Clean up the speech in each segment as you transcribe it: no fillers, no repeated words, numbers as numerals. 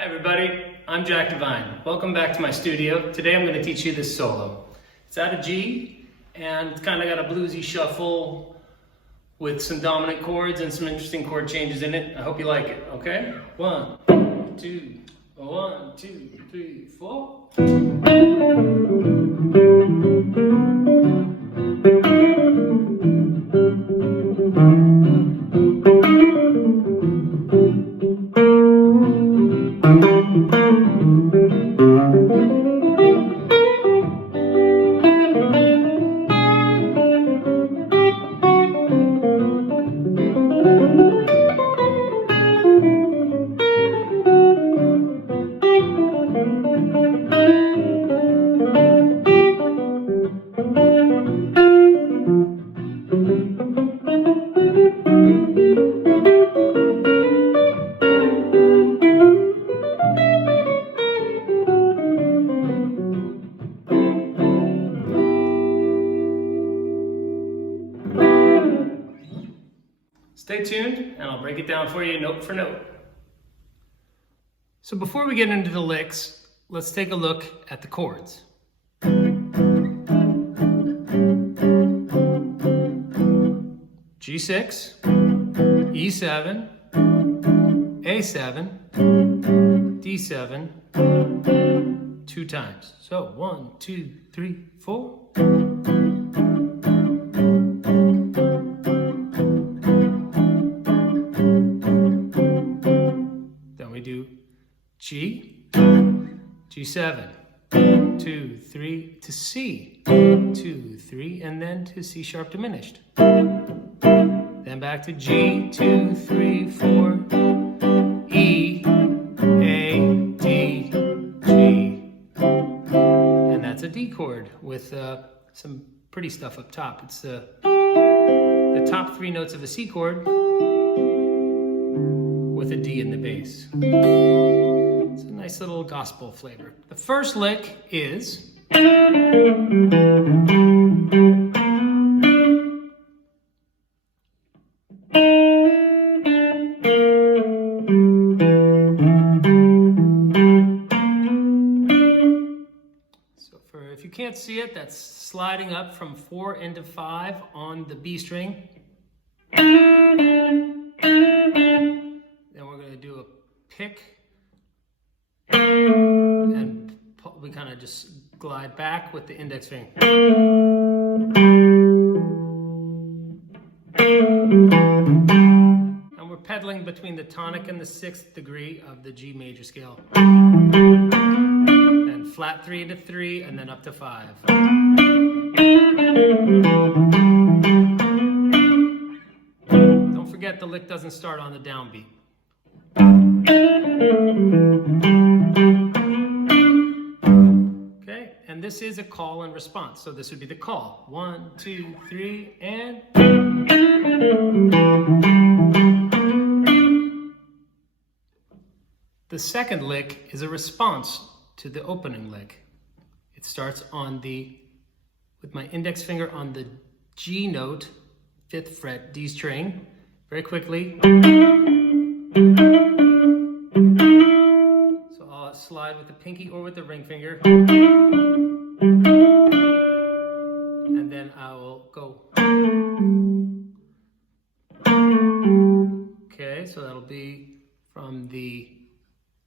Hi everybody, I'm Jack Devine. Welcome back to my studio. Today I'm going to teach you this solo. It's out of G and it's kind of got a bluesy shuffle with some dominant chords and some interesting chord changes in it. I hope you like it, okay? 1, 2, 1, 2, 3, 4. Stay tuned and I'll break it down for you note for note. So before we get into the licks, let's take a look at the chords. G6, E7, A7, D7, 2 times. So 1, 2, 3, 4. Do G, G7, 2, 3 to C, 2, 3, and then to C sharp diminished. Then back to G, 2, 3, 4, E, A, D, G. And that's a D chord with some pretty stuff up top. It's the top 3 notes of a C chord with a D in the bass. It's a nice little gospel flavor. The first lick is if you can't see it, that's sliding up from 4 into 5 on the B string. Do a pick and we kind of just glide back with the index finger. And we're pedaling between the tonic and the 6th degree of the G major scale. Then flat 3 into 3 and then up to 5. Don't forget the lick doesn't start on the downbeat. Okay, and this is a call and response. So this would be the call. 1, 2, 3, and the second lick is a response to the opening lick. It starts on with my index finger on the G note, 5th fret, D string, very quickly. So I'll slide with the pinky or with the ring finger. And then I will go. Okay, so that'll be from the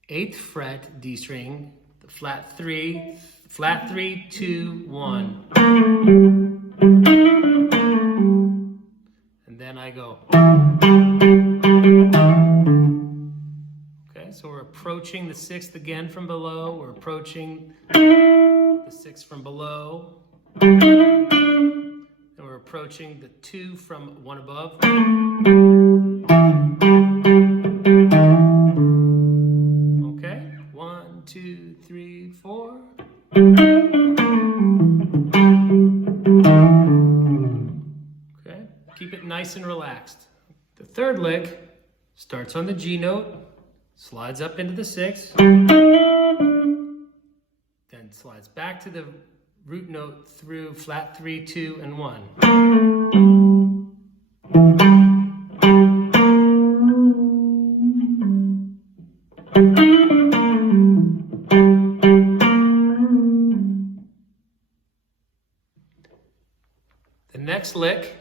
8th fret D string, the flat 3, 2, 1. And then I go. So we're approaching the 6th again from below. We're approaching the 6th from below. And we're approaching the 2 from 1 above. Okay, 1, 2, 3, 4. Okay, keep it nice and relaxed. The third lick starts on the G note. Slides up into the 6th, then slides back to the root note through flat 3, 2, and 1. next lick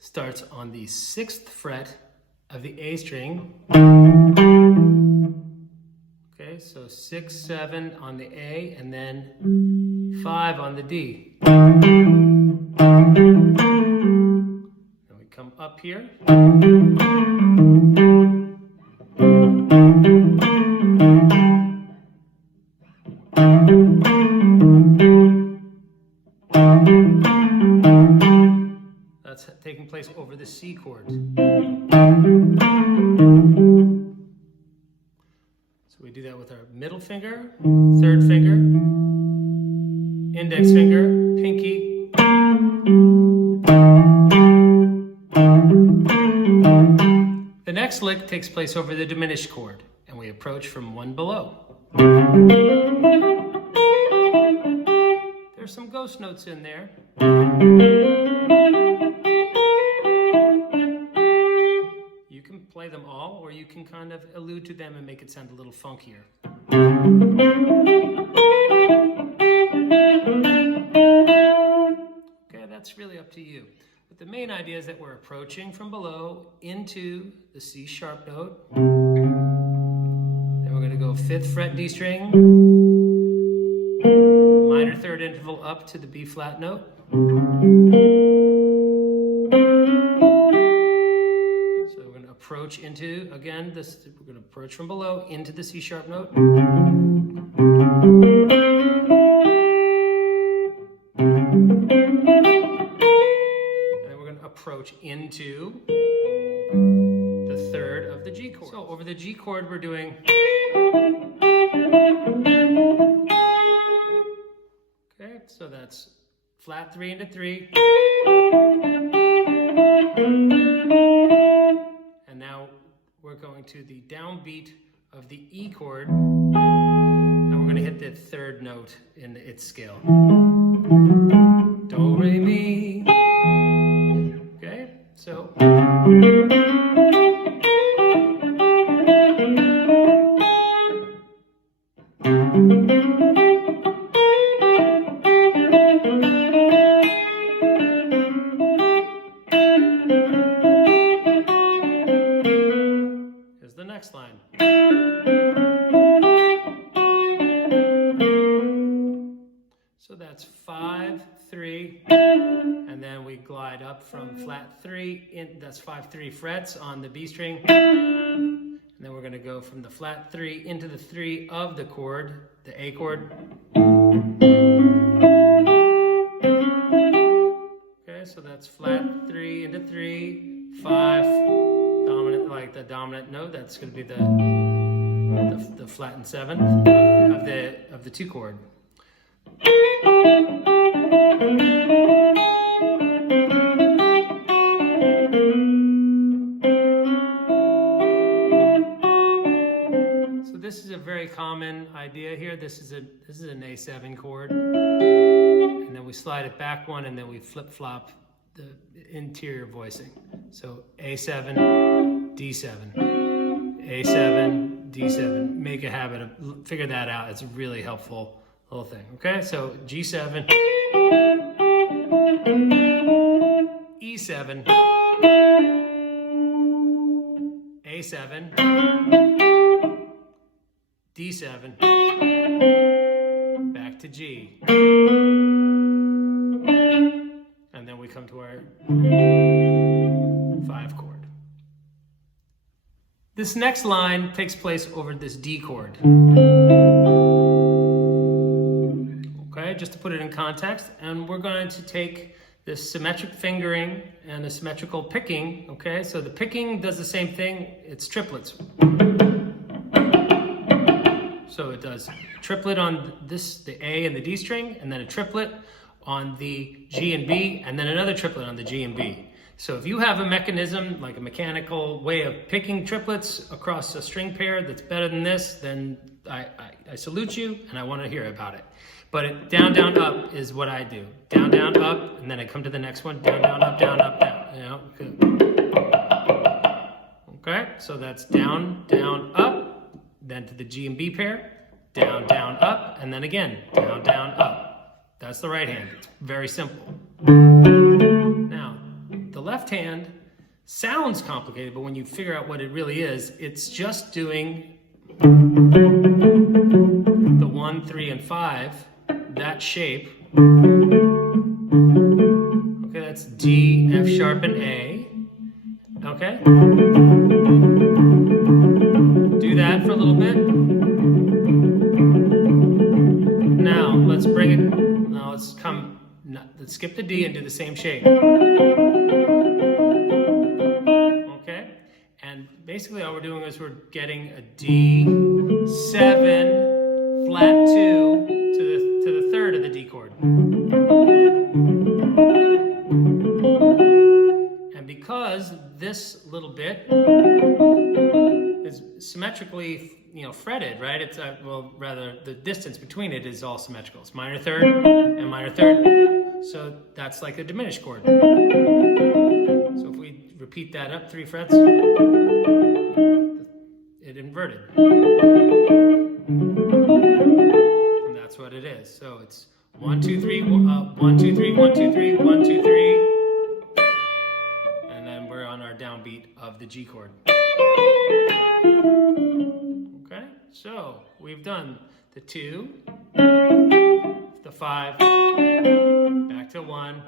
starts on the 6th fret of the A string. Okay, so 6, 7 on the A, and then 5 on the D. Then we come up here. That's taking place over the C chord. So we do that with our middle finger, 3rd finger, index finger, pinky. The next lick takes place over the diminished chord, and we approach from 1 below. There's some ghost notes in there. You can play them all, or you can kind of allude to them and make it sound a little funkier. Okay, that's really up to you. But the main idea is that we're approaching from below into the C sharp note. Then we're going to go 5th fret D string, minor 3rd interval up to the B flat note. So we're going to approach into, again, we're going to approach from below into the C sharp note. Approach into the 3rd of the G chord. So over the G chord we're doing, okay, so that's flat 3 into 3, and now we're going to the downbeat of the E chord, and we're going to hit the 3rd note in its scale. Do, re, mi. So, here's the next line. So that's 5, 3, and then we glide up from flat 3, that's 5, 3 frets on the B string, and then we're going to go from the flat 3 into the 3 of the chord, the A chord. Okay, so that's flat 3 into 3, 5, dominant, like the dominant note, that's going to be the flattened 7th of the 2 chord. So this is a very common idea here. This is an A7 chord, and then we slide it back 1, and then we flip-flop the interior voicing. So A7, D7, A7, D7. Make a habit of figure that out. It's a really helpful little thing. Okay, so G7, E7, A7, D7, back to G, and then we come to our 5 chord. This next line takes place over this D chord. Okay, just to put it in context, and we're going to take this symmetric fingering and the symmetrical picking. Okay, so the picking does the same thing, it's triplets. So it does triplet on the A and the D string, and then a triplet on the G and B, and then another triplet on the G and B. So if you have a mechanism, like a mechanical way of picking triplets across a string pair that's better than this, then I salute you, and I want to hear about it. But down, down, up is what I do. Down, down, up, and then I come to the next one. Down, down, up, down, you know. Okay, so that's down, down, up, then to the G and B pair. Down, down, up, and then again, down, down, up. That's the right hand. It's very simple. Now, left hand sounds complicated, but when you figure out what it really is, it's just doing the 1, 3, and 5, that shape. Okay, that's D, F sharp, and A. Okay? Do that for a little bit. Now, let's bring it, now let's skip the D and do the same shape. Okay? And basically all we're doing is we're getting a D7, flat 2 to the third of the D chord. And because this little bit is symmetrically, fretted, right? It's well, rather the distance between it is all symmetrical. It's minor third and minor third. So that's like a diminished chord. So if we repeat that up 3 frets, it inverted. And that's what it is. So it's 1, 2, 3, 1, 2, 3, 1, 2, 3, 1, 2, 3. And then we're on our downbeat of the G chord. Okay, so we've done the 2, the 5, back to 1.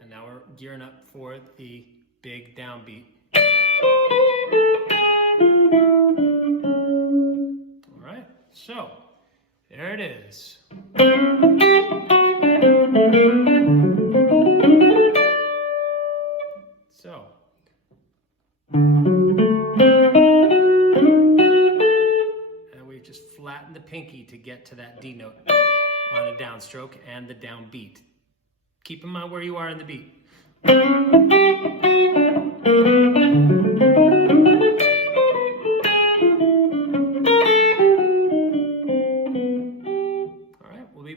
And now we're gearing up for the big downbeat. All right, so there it is. So, and we just flatten the pinky to get to that D note on a downstroke and the downbeat. Keep in mind where you are in the beat.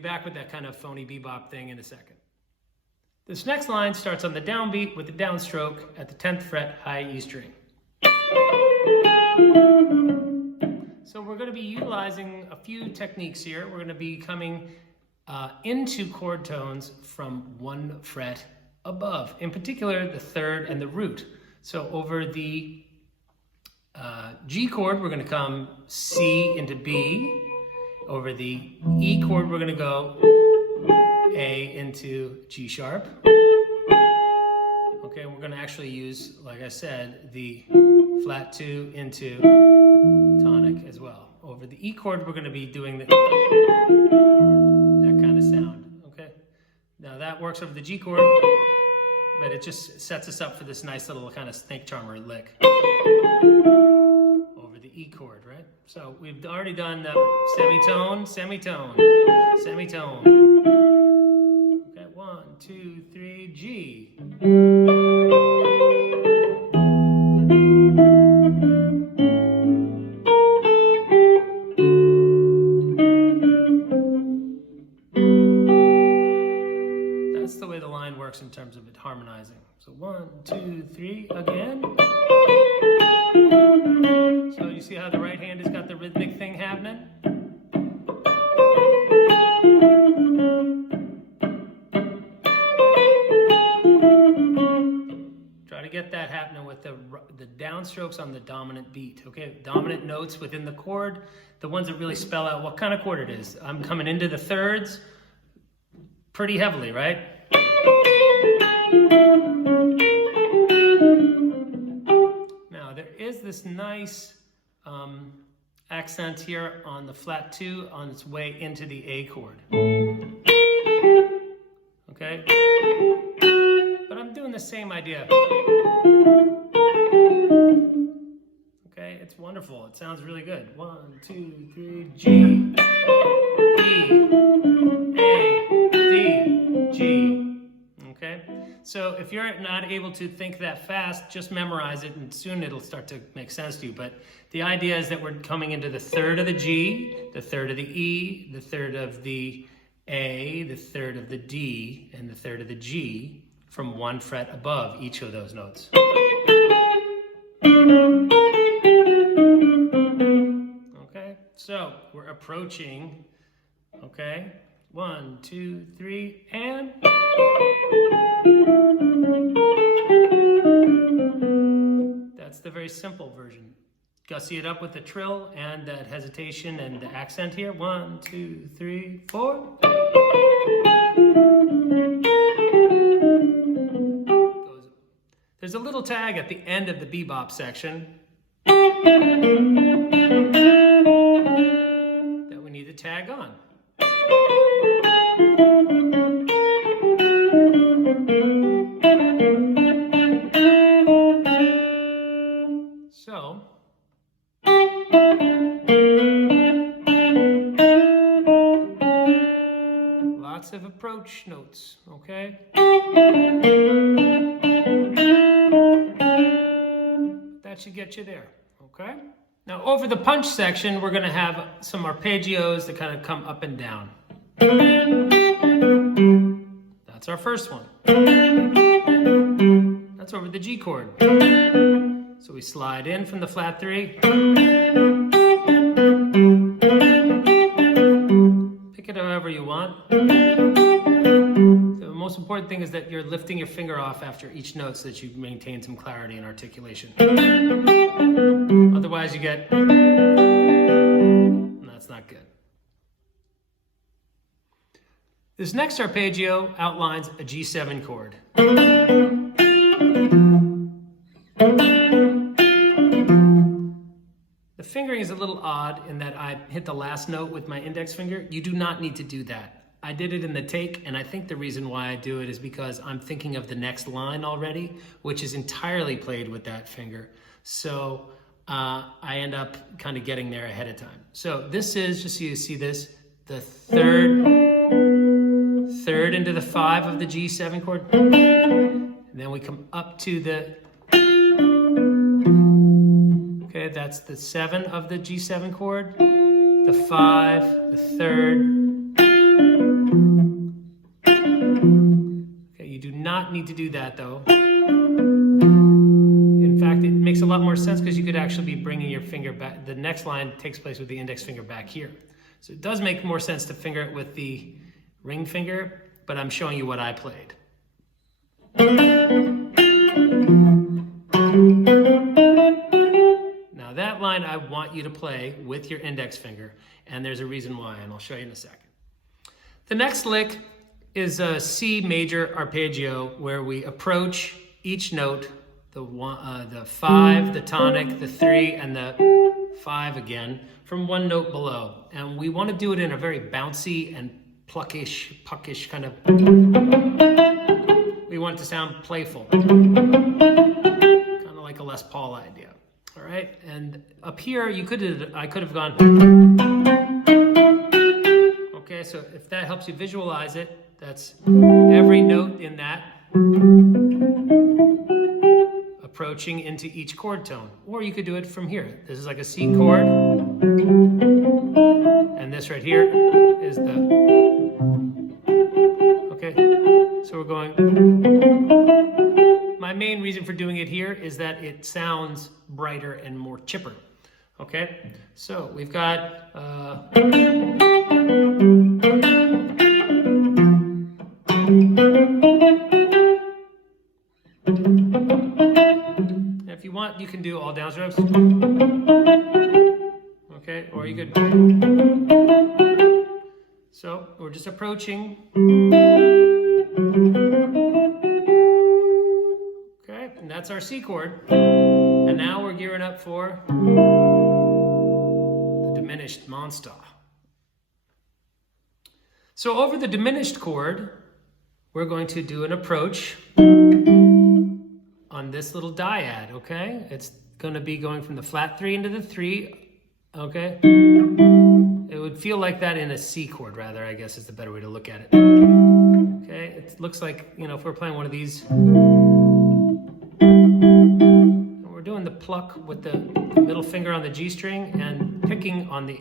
Back with that kind of phony bebop thing in a second. This next line starts on the downbeat with the downstroke at the 10th fret, high E string. So we're going to be utilizing a few techniques here. We're going to be coming into chord tones from 1 fret above, in particular the 3rd and the root. So over the G chord, we're going to come C into B. Over the E chord, we're going to go A into G sharp. Okay, we're going to actually use, like I said, the flat 2 into tonic as well. Over the E chord, we're going to be doing that kind of sound. Okay, now that works over the G chord, but it just sets us up for this nice little kind of snake charmer lick. E chord, right? So we've already done the semitone, semitone, semitone. Okay, 1, 2, 3, G. That's the way the line works in terms of it harmonizing. So 1, 2, 3, again. So you see how the right hand has got the rhythmic thing happening? Try to get that happening with the downstrokes on the dominant beat, okay? Dominant notes within the chord, the ones that really spell out what kind of chord it is. I'm coming into the thirds pretty heavily, right? Now, there is this nice accent here on the flat 2 on its way into the A chord. Okay? But I'm doing the same idea. Okay, it's wonderful. It sounds really good. 1, 2, 3, G, E, A, D, G. Okay? So if you're not able to think that fast, just memorize it and soon it'll start to make sense to you. But the idea is that we're coming into the 3rd of the G, the 3rd of the E, the 3rd of the A, the 3rd of the D, and the 3rd of the G from 1 fret above each of those notes. Okay, so we're approaching, okay, 1, 2, 3, and... That's the very simple version. Gussy it up with the trill and that hesitation and the accent here. 1, 2, 3, 4. There's a little tag at the end of the bebop section that we need to tag on. So, lots of approach notes, okay? That should get you there, okay? Now over the punch section, we're gonna have some arpeggios that kind of come up and down. That's our first one. That's over the G chord. So we slide in from the flat 3. Pick it however you want. The most important thing is that you're lifting your finger off after each note so that you maintain some clarity and articulation. Otherwise you get... That's not good. This next arpeggio outlines a G7 chord. The fingering is a little odd in that I hit the last note with my index finger. You do not need to do that. I did it in the take, and I think the reason why I do it is because I'm thinking of the next line already, which is entirely played with that finger. So I end up kind of getting there ahead of time. So this is, just so you see this, the third into the 5 of the G7 chord. And then we come up to the... Okay, that's the 7 of the G7 chord, the 5, the 3rd. Okay, you do not need to do that though. In fact, it makes a lot more sense because you could actually be bringing your finger back. The next line takes place with the index finger back here. So it does make more sense to finger it with the ring finger, but I'm showing you what I played. That line I want you to play with your index finger, and there's a reason why, and I'll show you in a second. The next lick is a C major arpeggio where we approach each note, the 5, the tonic, the 3, and the 5 again, from one note below. And we want to do it in a very bouncy and puckish kind of... We want it to sound playful. Kind of like a Les Paul idea. All right, and up here I could have gone. Okay, so if that helps you visualize it, that's every note in that approaching into each chord tone. Or you could do it from here. This is like a C chord, and this right here is the... Okay, so we're going... My main reason for doing it here is that it sounds brighter and more chipper. Okay, so we've got if you want, you can do all downstrokes. Okay, or you could. So we're just approaching. And that's our C chord. And now we're gearing up for the diminished monster. So over the diminished chord, we're going to do an approach on this little dyad, okay? It's going to be going from the flat 3 into the 3, okay? It would feel like that in a C chord, rather, I guess is the better way to look at it. Okay, it looks like, you know, if we're playing one of these, we're doing the pluck with the middle finger on the G string and picking on the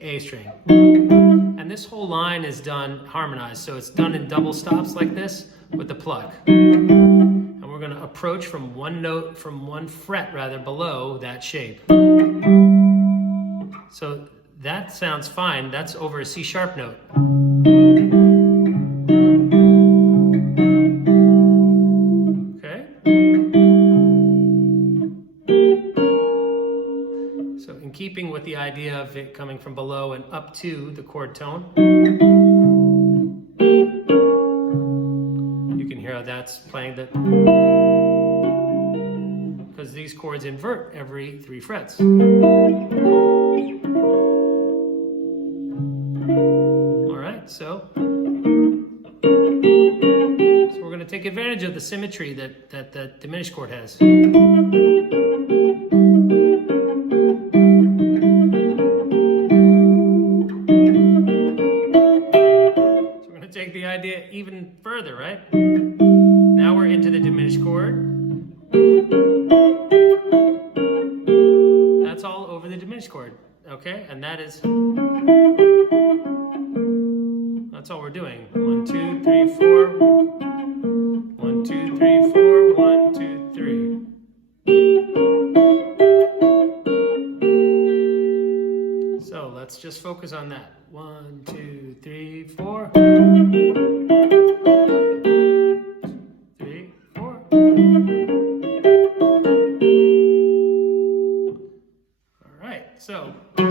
A string. And this whole line is done harmonized, so it's done in double stops like this with the pluck. And we're going to approach from one note, from one fret rather, below that shape. So that sounds fine. That's over a C sharp note. in keeping with the idea of it coming from below and up to the chord tone. You can hear how that's playing the, because these chords invert every 3 frets. All right, so we're going to take advantage of the symmetry that the diminished chord has. So we're going to take the idea even further, right? Now we're into the diminished chord. That's all over the diminished chord, okay? And that's all we're doing. 1, 2, 3, 4. 1, 2, 3, 4. 1, 2, 3. So let's just focus on that. 1, 2, 3, 4. 3, 4. All right, so. I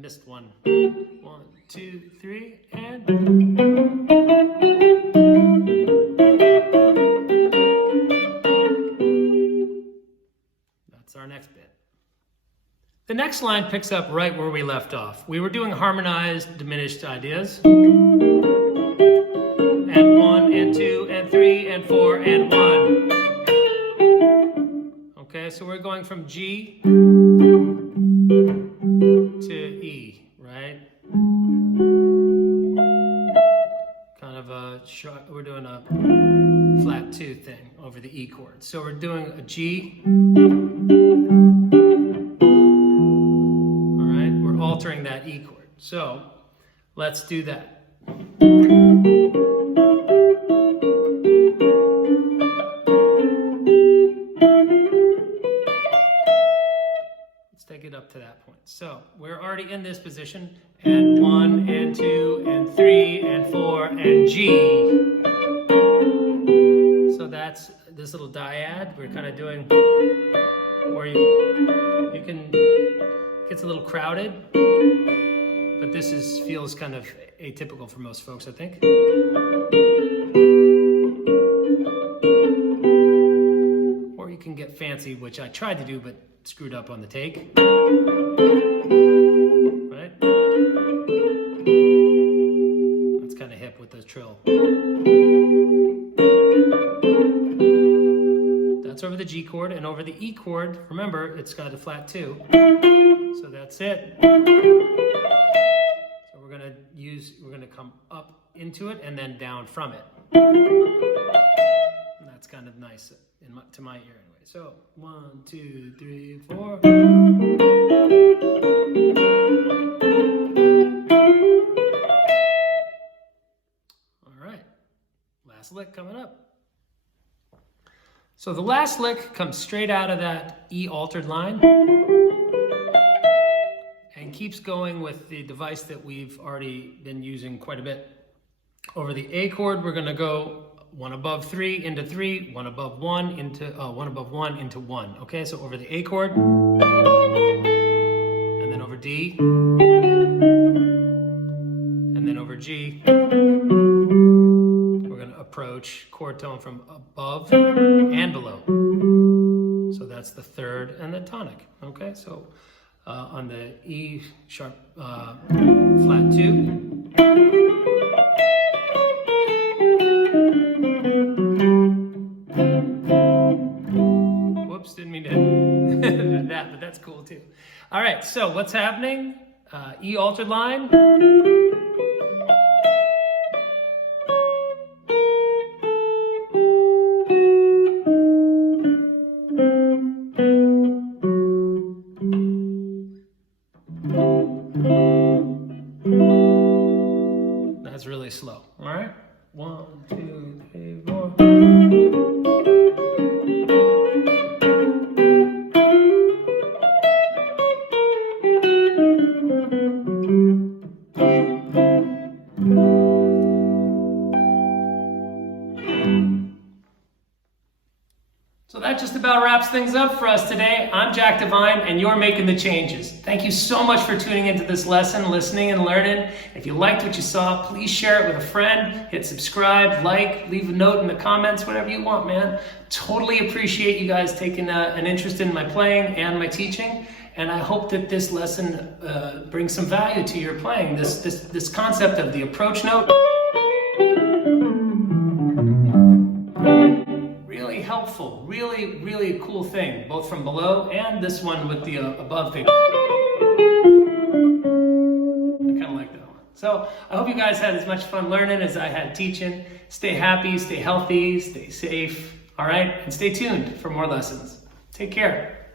missed one. 1, 2, 3, and. That's our next bit. The next line picks up right where we left off. We were doing harmonized, diminished ideas. And 1, and 2, and 3, and 4, and 1. Okay, so we're going from G to E, right? Kind of a short, we're doing a flat 2 thing over the E chord. So we're doing a G. All right, we're altering that E chord. So let's do that. Take it up to that point. So we're already in this position, and 1, and 2, and 3, and 4, and G. So that's this little dyad we're kind of doing, where you can, it gets a little crowded, but this feels kind of atypical for most folks, I think. Or you can get fancy, which I tried to do, but screwed up on the take. Right? That's kind of hip with the trill. That's over the G chord, and over the E chord, remember, it's got a flat 2. So that's it. So we're gonna come up into it and then down from it. And that's kind of nice to my ear anyway. So 1, 2, 3, 4. All right, last lick coming up. So the last lick comes straight out of that E altered line and keeps going with the device that we've already been using quite a bit. Over the A chord, we're going to go 1 above 3 into 3, 1 above 1 into 1 above 1 into 1. Okay, so over the A chord, and then over D, and then over G. We're going to approach chord tone from above and below. So that's the third and the tonic. Okay, so on the E sharp flat 2. Whoops, didn't mean to do that, but that's cool too. All right, so what's happening? E altered line. That's really slow. All right, 1, 2, 3, 4. So that just about wraps things up for us today. I'm Jack Devine, and you're making the changes. Thank you so much for tuning into this lesson, listening and learning. If you liked what you saw, please share it with a friend. Hit subscribe, like, leave a note in the comments, whatever you want, man. Totally appreciate you guys taking an interest in my playing and my teaching. And I hope that this lesson brings some value to your playing. This concept of the approach note. Really helpful, really cool thing, both from below and this one with the above thing. I kind of like that one. So I hope you guys had as much fun learning as I had teaching. Stay happy, stay healthy, stay safe, all right? And stay tuned for more lessons. Take care.